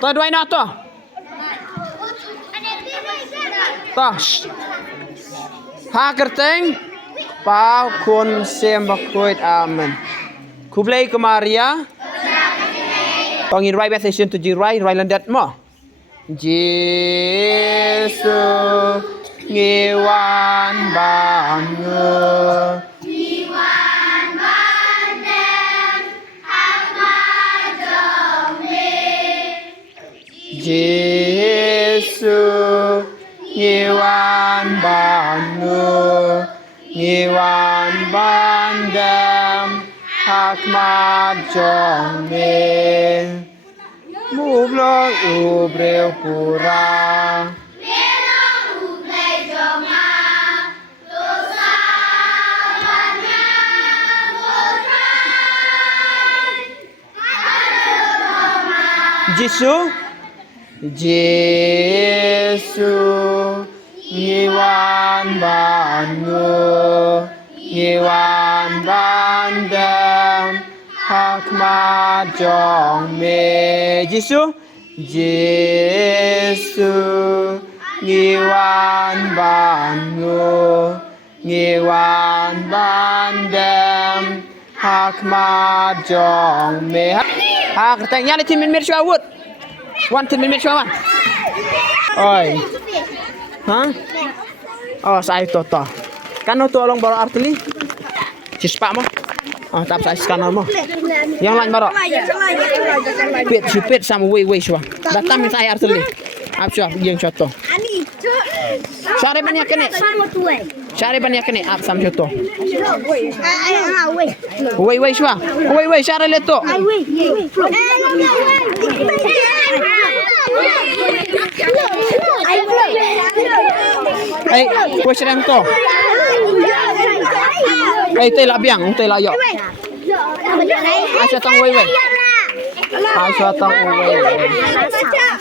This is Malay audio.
to đuôi nó to to ha kerteng pau kun sem bakuit amen kublai kemaria pangin right station to right landat mo Jesu ngiwan bangun Jesu ngiwan banu ngiwan bandam hakmat jongngi mublong ubreu pura Jesu Jesu ngiwan banu ngiwan bandam hakmat jongngi Jesu Jesu ngiwan banu ngiwan bandam hakmat jongngi ha katanya ni tim mir shawut wan tim mir shawan oi ha oh sai to kan to long baro arteli cispa mo oh tap sai scanner mo yang lain baro pit sama we shwa datang min sai arteli ap shwa yang choto Sare banyak kene. Sare banyak kene ap sam choto. Wei shwa. Wei sare leto. Kau serang to. Tela biang, tela yo. Asya tong wei. Asya tong wei.